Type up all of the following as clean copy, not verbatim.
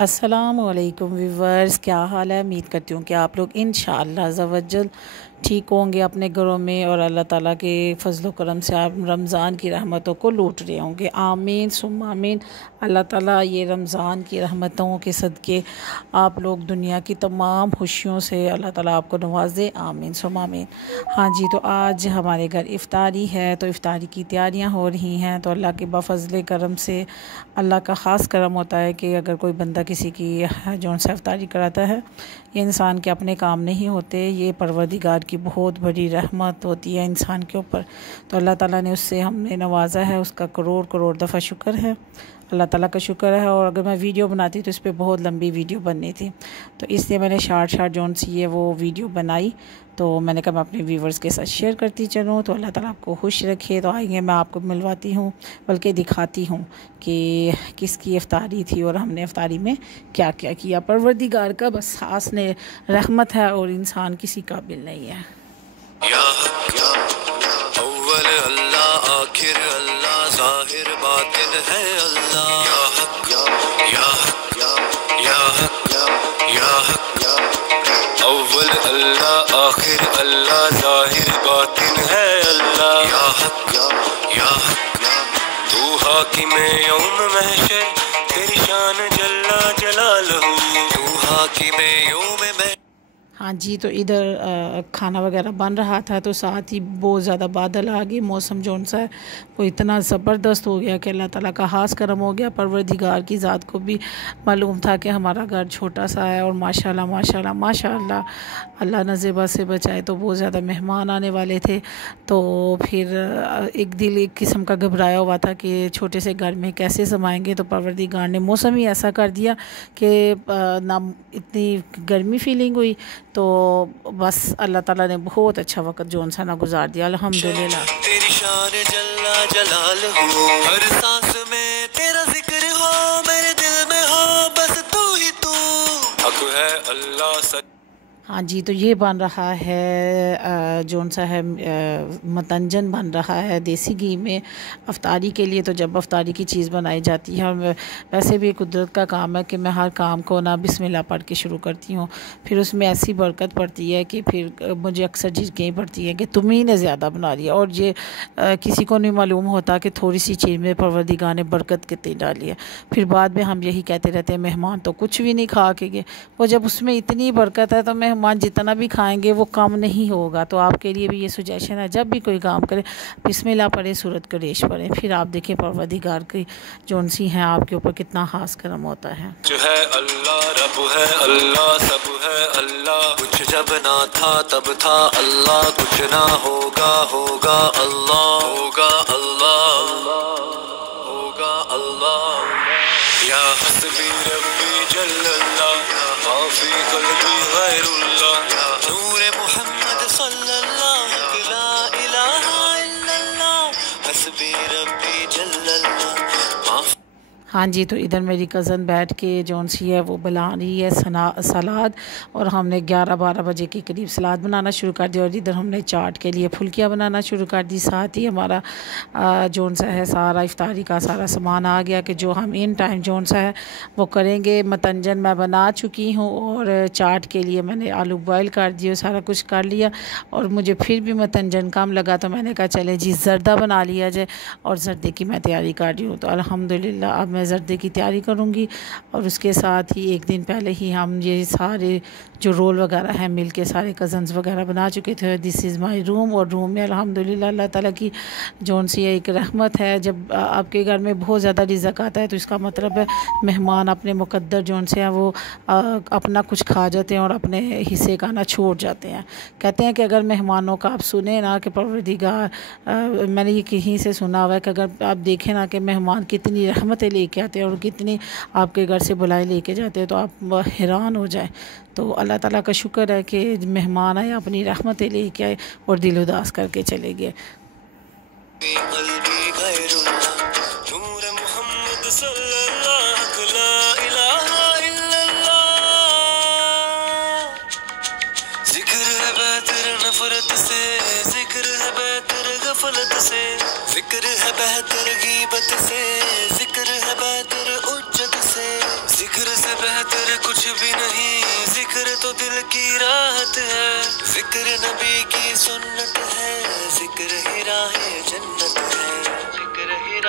अस्सलामुअलैकुम व्यूवर्स, क्या हाल है। उम्मीद करती हूँ कि आप लोग इंशाअल्लाह अज़्ज़वजल ठीक होंगे अपने घरों में और अल्लाह ताला के फजल करम से आप रमज़ान की रहमतों को लूट रहे होंगे। आमीन सुम्मा आमीन। अल्लाह ताला ये रमज़ान की रहमतों के सदक़े आप लोग दुनिया की तमाम खुशियों से अल्लाह ताला आपको नवाज़ दे। आमीन सुम्मा आमीन। हाँ जी, तो आज हमारे घर इफ़्तारी है, तो इफ़्तारी की तैयारियाँ हो रही हैं। तो अल्लाह के बफ़ज़ल करम से अल्लाह का ख़ास करम होता है कि अगर कोई बंदा किसी की जो सा इफ़्तारी कराता है, ये इंसान के अपने काम नहीं होते, ये परवरदिगार की बहुत बड़ी रहमत होती है इंसान के ऊपर। तो अल्लाह ताला ने उससे हमने नवाजा है, उसका करोड़ करोड़ दफ़ा शुक्र है, अल्लाह ताला का शुक्र है। और अगर मैं वीडियो बनाती तो इस पर बहुत लंबी वीडियो बननी थी, तो इसलिए मैंने शार्ट जोन सी है वो वीडियो बनाई। तो मैंने कहा मैं अपने व्यूवर्स के साथ शेयर करती चलूँ। तो अल्लाह ताला आपको खुश रखे। तो आइए मैं आपको मिलवाती हूँ, बल्कि दिखाती हूँ कि किसकी इफ़्तारी थी और हमने इफ़्तारी में क्या क्या किया। परवरदिगार का बस खास ने रहमत है और इंसान किसी काबिल नहीं है। या अव्वल अल्लाह आखिर अल्लाह ज़ाहिर बातिन है अल्लाह। या हक या हक या हक या हक अव्वल अल्लाह आखिर अल्लाह ज़ाहिर बातिन है अल्लाह। या हक या हक तू हाकिम यौम महशर तेरी शान जल्ला जलालहू। तू हाकिम यौम महशर। हाँ जी, तो इधर खाना वगैरह बन रहा था, तो साथ ही बहुत ज़्यादा बादल आ गए। मौसम जो सा है वो इतना ज़बरदस्त हो गया कि अल्लाह ताला का खास करम हो गया। परवरदिगार की ज़ात को भी मालूम था कि हमारा घर छोटा सा है और माशाल्लाह माशाल्लाह माशाल्लाह अल्लाह नज़ेबा से बचाए, तो बहुत ज़्यादा मेहमान आने वाले थे। तो फिर एक दिल एक किस्म का घबराया हुआ था कि छोटे से घर में कैसे समाएंगे। तो परवरदिगार ने मौसम ही ऐसा कर दिया कि ना इतनी गर्मी फीलिंग हुई। तो बस अल्लाह ताला ने बहुत अच्छा वक्त जोन सा ना गुजार दिया, अल्हम्दुलिल्लाह। तेरी शान जल्ला जलाल हो, हर सांस में तेरा जिक्र हो, मेरे दिल में हो बस तू ही तू। हक है अल्लाह सच। हाँ जी, तो ये बन रहा है जोन सा है मतंजन बन रहा है देसी घी में अफ्तारी के लिए। तो जब अफ्तारी की चीज़ बनाई जाती है, और वैसे भी कुदरत का काम है कि मैं हर काम को ना बिस्मिल्लाह पढ़ के शुरू करती हूँ, फिर उसमें ऐसी बरकत पड़ती है कि फिर मुझे अक्सर चीज़ कहीं पड़ती है कि तुम ही ने ज़्यादा बना लिया। और ये किसी को नहीं मालूम होता कि थोड़ी सी चीज़ में परवरदिगार ने बरकत कितनी डाली है। फिर बाद में हम यही कहते रहते हैं मेहमान तो कुछ भी नहीं खा के गए, वो जब उसमें इतनी बरकत है तो मेहमान जितना भी खाएंगे वो कम नहीं होगा। तो आपके लिए भी ये सुजेशन है, जब भी कोई काम करे बिस्मिल्लाह पढ़े, सूरत करेश पढ़े, फिर आप देखें परवरदिगार की जोन सी हैं आपके ऊपर कितना खास करम होता है। जो है अल्लाह रब है अल्लाह सब है अल्लाह। कुछ जब ना था तब था अल्लाह, कुछ ना होगा होगा अल्लाह। होगा अल्लाह होगा अल्लाह। या हस्बी रब्बी जल्लल्लाह माफी कल्बी गैरुल्लाह। नूर मोहम्मद सल्लल्लाहु ला इलाहा इल्लल्लाह हस्बी रब्बी जल्लल्लाह। हाँ जी, तो इधर मेरी कज़न बैठ के जोन सी है वो बना रही है सलाद, और हमने 11-12 बजे के करीब सलाद बनाना शुरू कर दिया। और इधर हमने चाट के लिए फुल्कियाँ बनाना शुरू कर दी। साथ ही हमारा जोन सा है सारा इफ्तारी का सारा सामान आ गया कि जो हम इन टाइम जोन सा है वो करेंगे। मतंजन मैं बना चुकी हूँ और चाट के लिए मैंने आलू बॉयल कर दिए, सारा कुछ कर लिया। और मुझे फिर भी मतंजन कम लगा, तो मैंने कहा चले जी ज़र्दा बना लिया जाए, और ज़र्दे की मैं तैयारी कर रही हूँ। तो अल्हम्दुलिल्लाह अब मैं ज़र्दे की तैयारी करूँगी। और उसके साथ ही एक दिन पहले ही हम ये सारे जो रोल वगैरह हैं मिल के सारे कज़न्स वगैरह बना चुके थे। दिस इज़ माई रूम, और रूम में अल्हम्दुलिल्लाह अल्लाह ताला की जोन सी एक रहमत है। जब आपके घर में बहुत ज़्यादा रिज़्क़ आता है तो इसका मतलब है मेहमान अपने मुक़द्दर जोन से हैं वो अपना कुछ खा जाते हैं और अपने हिस्से का ना छोड़ जाते हैं। कहते हैं कि अगर मेहमानों का आप सुने ना कि परवरदिगार, मैंने ये कहीं से सुना हुआ है कि अगर आप देखें ना कि मेहमान कितनी रहमतें लेके आते हैं और कितनी आपके घर से बुलाए लेके जाते हैं, तो आप हैरान हो जाए। तो अल्लाह ताला का शुक्र है कि मेहमान आए अपनी रहमतें लेके आए और दिल उदास करके चले गए। जिक्र है बेहतर गीबत से, जिक्र है बेहतर उज्जत से, जिक्र से से बेहतर कुछ भी नहीं, जिक्र तो दिल की राहत है, जिक्र नबी की सुन्नत है, जिक्र ही राहे जन्नत है, जिक्र ही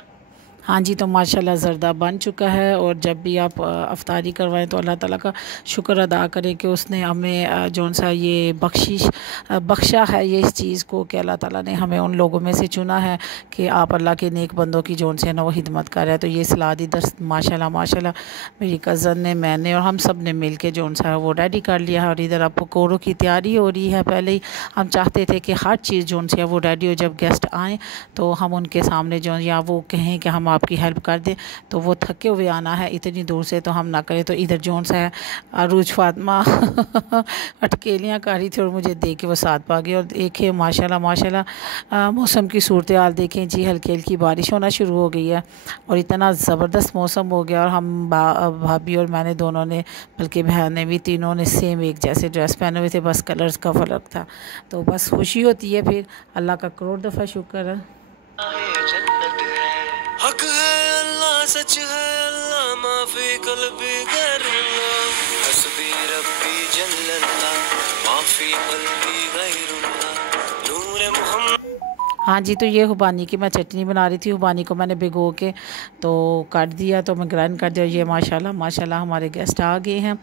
हाँ जी, तो माशाल्लाह ज़र्दा बन चुका है। और जब भी आप अफ्तारी करवाएं तो अल्लाह ताला का शुक्र अदा करें कि उसने हमें जौन सा ये बख्शा है ये इस चीज़ को, कि अल्लाह ताला ने हमें उन लोगों में से चुना है कि आप अल्लाह के नेक बंदों की जौन से ना वो खिदमत कर रहे हैं। तो ये सलाद इधर माशाल्लाह मेरी कज़न ने, मैंने और हम सब ने मिल के जौन सा है वो रेडी कर लिया है। और इधर अब पकौड़ों की तैयारी हो रही है। पहले ही हम चाहते थे कि हर चीज़ जौन सी है वो रेडी हो, जब गेस्ट आएँ तो हम उनके सामने जो या वो कहें कि हम आपकी हेल्प कर दें, तो वो थके हुए आना है इतनी दूर से तो हम ना करें। तो इधर जौन सा है अरूज फातिमा अटकेलियाँ कर रही थी और मुझे देख के वो साथ पा गई। और देखें माशाल्लाह मौसम की सूरत हाल देखें जी, हल्की हल्की बारिश होना शुरू हो गई है और इतना ज़बरदस्त मौसम हो गया। और हम भाभी और मैंने दोनों ने, बल्कि बहन ने भी, तीनों ने सेम एक जैसे ड्रेस पहने हुए थे, बस कलर्स का फ़र्क था। तो बस खुशी होती है, फिर अल्लाह का करोड़ दफ़ा शुक्र है। हक है अल्लाह, सच है अल्लाह, माफी कल्बी गैरुल्लाह, हस्बी रब्बी जल्लल्लाह, माफी कल्बी गैरुल्लाह, नूर मोहम्मद। हाँ जी, तो ये खुबानी की मैं चटनी बना रही थी। खुबानी को मैंने भिगो के तो काट दिया, तो मैं ग्राइंड कर दिया। ये माशाल्लाह हमारे गेस्ट आ गए हैं,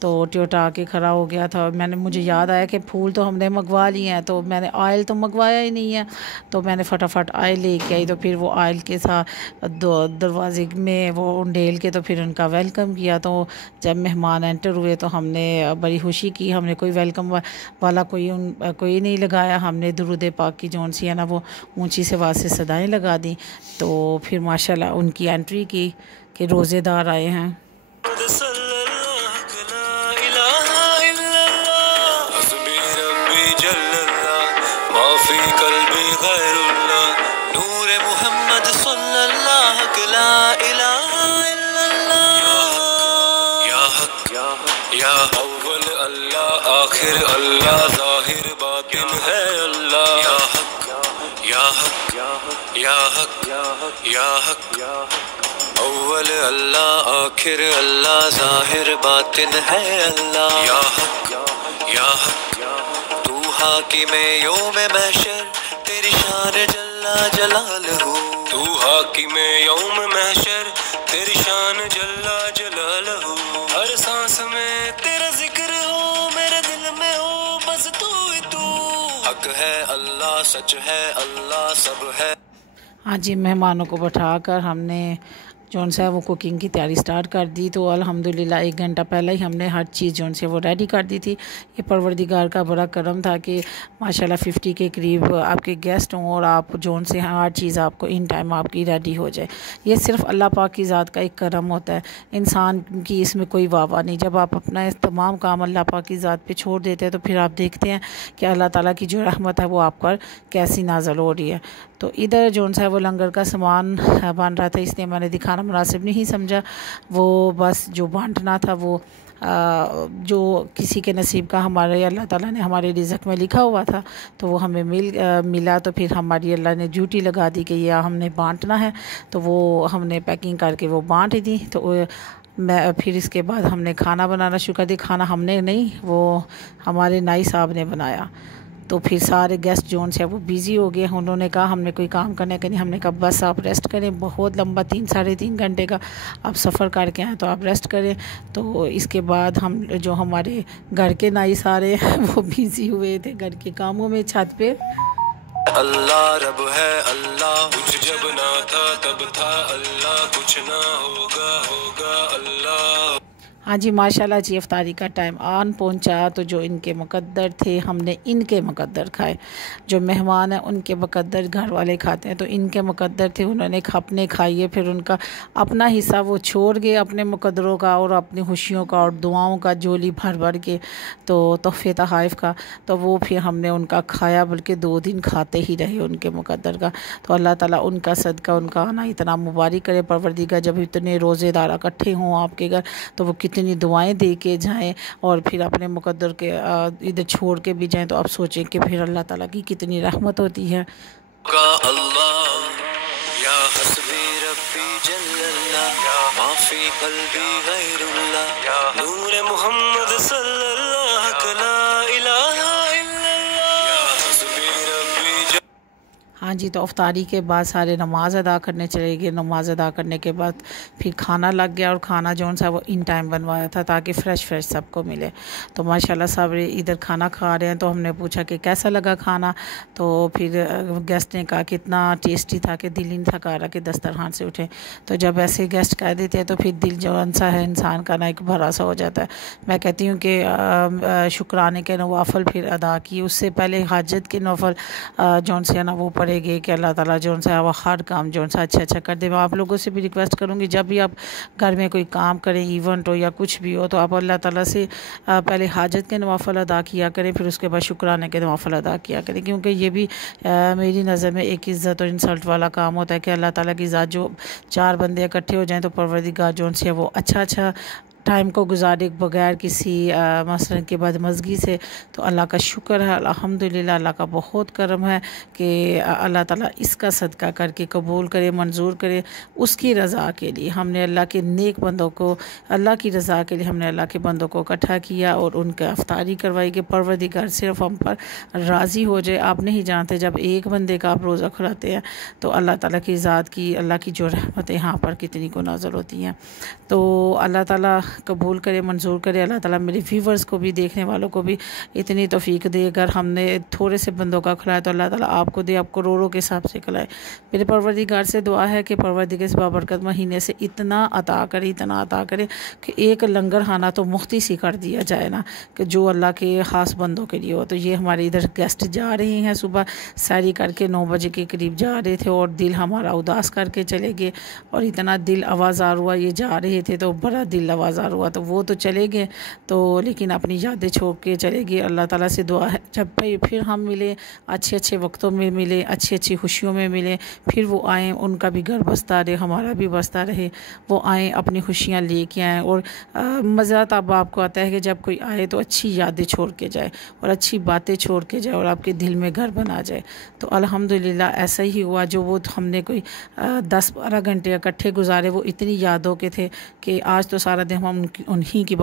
तो ट्योटा आके खड़ा हो गया था। मुझे याद आया कि फूल तो हमने मंगवा लिए हैं, तो मैंने ऑयल तो मंगवाया ही नहीं है, तो मैंने फटाफट ऑयल लेके आई। तो फिर वो ऑयल के साथ दरवाजे में वो उंडेल के तो फिर उनका वेलकम किया। तो जब मेहमान एंटर हुए तो हमने बड़ी खुशी की। हमने कोई वेलकम वाला कोई नहीं लगाया, हमने दुरूद पाक की जौन सी है ना वो ऊंची से आवाज़ से सदाएं लगा दी। तो फिर माशाल्लाह उनकी एंट्री की कि रोज़ेदार आए हैं। या अव्वल अल्लाह, आखिर अल्लाह, ज़ाहिर बातिन है अल्लाह, या हक या हक या हक या हक, अव्वल अल्लाह, आखिर अल्लाह, ज़ाहिर बातिन है अल्लाह, या हक या हक, तू हाकिमे यौम महशर, तेरी शान जल्ला जलालहू, तू हाकिमे यौम महशर, तेरी शान जल्ला जलालहू, हर सांस में तेरा जिक्र हो, मेरे दिल में हो बस तू ही तू, हक है अल्लाह, सच है अल्लाह, सब है। हाँ जी, मेहमानों को बैठाकर हमने जौन सा है वो कुकिंग की तैयारी स्टार्ट कर दी। तो अल्हम्दुलिल्लाह 1 घंटा पहले ही हमने हर चीज़ जौन से वो रेडी कर दी थी। ये परवरदिगार का बड़ा करम था कि माशाल्लाह 50 के करीब आपके गेस्ट हों और आप जौन से हर चीज़ आपको इन टाइम आपकी रेडी हो जाए। ये सिर्फ़ अल्लाह पाक की ज़ात का एक करम होता है, इंसान की इसमें कोई वाह नहीं। जब आप अपना तमाम काम अल्लाह पाक की ज़ात पे छोड़ देते हैं तो फिर आप देखते हैं कि अल्लाह ताला की जो रहमत है वो आप पर कैसी नाज़िल हो रही है। तो इधर जौन सा है वो लंगर का सामान बन रहा था, इसलिए मैंने दिखाना मुनासिब नहीं समझा। वो बस जो बांटना था वो जो किसी के नसीब का हमारे अल्लाह ताला ने हमारे रिज़्क़ में लिखा हुआ था तो वो हमें मिला। तो फिर हमारी अल्लाह ने ड्यूटी लगा दी कि यह हमने बांटना है, तो वो हमने पैकिंग करके वो बांट दी। तो फिर इसके बाद हमने खाना बनाना शुरू कर दिया। खाना हमने नहीं, वो हमारे नाई साहब ने बनाया। तो फिर सारे गेस्ट जोन से वो बिज़ी हो गए। उन्होंने कहा हमने कोई काम करने का नहीं, हमने कहा बस आप रेस्ट करें, बहुत लंबा 3-3.5 घंटे का आप सफ़र करके आए तो आप रेस्ट करें। तो इसके बाद हम जो हमारे घर के नाई सारे वो बिज़ी हुए थे घर के कामों में छत पे। अल्लाह रब है अल्लाह, कुछ जब ना था तब था अल्लाह, कुछ ना होगा होगा अल्लाह। हाँ जी, माशाल्लाह जी, इफ्तारी का टाइम आन पहुंचा। तो जो इनके मुकद्दर थे हमने इनके मुकद्दर खाए। जो मेहमान हैं उनके मुकद्दर घर वाले खाते हैं, तो इनके मुकद्दर थे, उन्होंने अपने खाइए। फिर उनका अपना हिस्सा वो छोड़ गए अपने मुकद्दरों का और अपनी खुशियों का और दुआओं का झोली भर भर के, तो तोहफ़े तहाइफ का। तो वो फिर हमने उनका खाया, बल्कि 2 दिन खाते ही रहे उनके मुकद्दर का। तो अल्लाह ताला उनका सदका, उनका आना इतना मुबारक करे परवरदिगार। जब इतने रोज़ेदार इकट्ठे हों आपके घर तो वो कितनी दुआएं दे के जाएँ और फिर अपने मुकद्दर के इधर छोड़ के भी जाएं, तो आप सोचें कि फिर अल्लाह ताला की कितनी रहमत होती है। या हस्बी रब्बी जल्लल्लाह, माफी कल्बी गैरुल्लाह, मोहम्मद सल्लल्लाहु ला इलाहा इल्लल्लाह या हस्बी रब्बी। हाँ जी, तो अफ्तारी के बाद सारे नमाज़ अदा करने चले गए। नमाज़ अदा करने के बाद फिर खाना लग गया, और खाना जो सा वो इन टाइम बनवाया था ताकि फ़्रेश सबको मिले। तो माशाल्लाह सब इधर खाना खा रहे हैं। तो हमने पूछा कि कैसा लगा खाना, तो फिर गेस्ट ने कहा कितना टेस्टी था कि दिल ही नहीं था कर रहा कि दस्तरखान से उठे। तो जब ऐसे गेस्ट कह देते हैं तो फिर दिल जो सा है इंसान का ना एक भरा सा हो जाता है। मैं कहती हूँ कि शुक्राने के नवाफल फिर अदा किए, उससे पहले हाजत के नफल जौन से ना वो पढ़े गए कि अल्लाह ताला जो सा वो हर काम जो सा अच्छा कर दे। मैं आप लोगों से भी रिक्वेस्ट करूँगी, जब भी आप घर में कोई काम करें, इवेंट हो या कुछ भी हो, तो आप अल्लाह ताला से पहले हाजत के नवाफल अदा किया करें, फिर उसके बाद शुक्राने के नवाफल अदा किया करें। क्योंकि ये भी मेरी नज़र में एक इज़्ज़त और इंसल्ट वाला काम होता है कि अल्लाह ताला की ज़ात जो चार बंदे इकट्ठे हो जाएँ तो परवरदिगार जो से वो अच्छा टाइम को गुजारे बगैर किसी मसलन की बदमज़गी से। तो अल्लाह का शुक्र है, अल्हम्दुलिल्लाह, अल्लाह का बहुत करम है कि अल्लाह ताला इसका सदका करके कबूल करे, मंजूर करे। उसकी रज़ा के लिए हमने अल्लाह के नेक बंदों को, अल्लाह की रज़ा के लिए हमने अल्लाह के बंदों को इकट्ठा किया और उनका अफ्तारी करवाई कि परवरदिगार सिर्फ हम पर राज़ी हो जाए। आप नहीं जानते जब एक बंदे का आप रोज़ा खुलाते हैं तो अल्लाह ताला की ज़ात की, अल्लाह की जो रहमतें यहाँ पर कितनी को नाज़िल होती हैं। तो अल्लाह ताला कबूल करे, मंजूर करे। अल्लाह ताला मेरे व्यूवर्स को भी, देखने वालों को भी इतनी तौफीक दे। अगर हमने थोड़े से बंदों का खिलाया तो अल्लाह ताला आपको दे, आप करोड़ों के हिसाब से खिलाए। मेरे परवरदिगार से दुआ है कि परवरदिगार इस बाबरकत महीने से इतना अता करे, इतना अता करे कि एक लंगर खाना तो मुफ्ती सी कर दिया जाए ना, कि जो अल्लाह के ख़ास बंदों के लिए हो। तो ये हमारे इधर गेस्ट जा रहे हैं, सुबह सैरी करके 9 बजे के करीब जा रहे थे और दिल हमारा उदास करके चले गए, और इतना दिल आवाज़ार हुआ। ये जा रहे थे तो बड़ा दिल आवाज़ार हुआ, तो वो तो चले गए तो लेकिन अपनी यादें छोड़ के चले गए। अल्लाह ताला से दुआ है जब फिर हम मिले, अच्छे वक्तों में मिले, अच्छी खुशियों में मिले, फिर वो आएँ, उनका भी घर बसता रहे, हमारा भी बसता रहे। वो आएँ, अपनी खुशियाँ लेके आएँ। और मज़ा तब आपको आता है कि जब कोई आए तो अच्छी यादें छोड़ के जाए और अच्छी बातें छोड़ के जाए और आपके दिल में घर बना जाए। तो अल्हम्दुलिल्लाह ऐसा ही हुआ। जो वो हमने कोई 10-12 घंटे इकट्ठे गुजारे वो इतनी यादों के थे कि आज तो सारा दिन हम उन्हीं की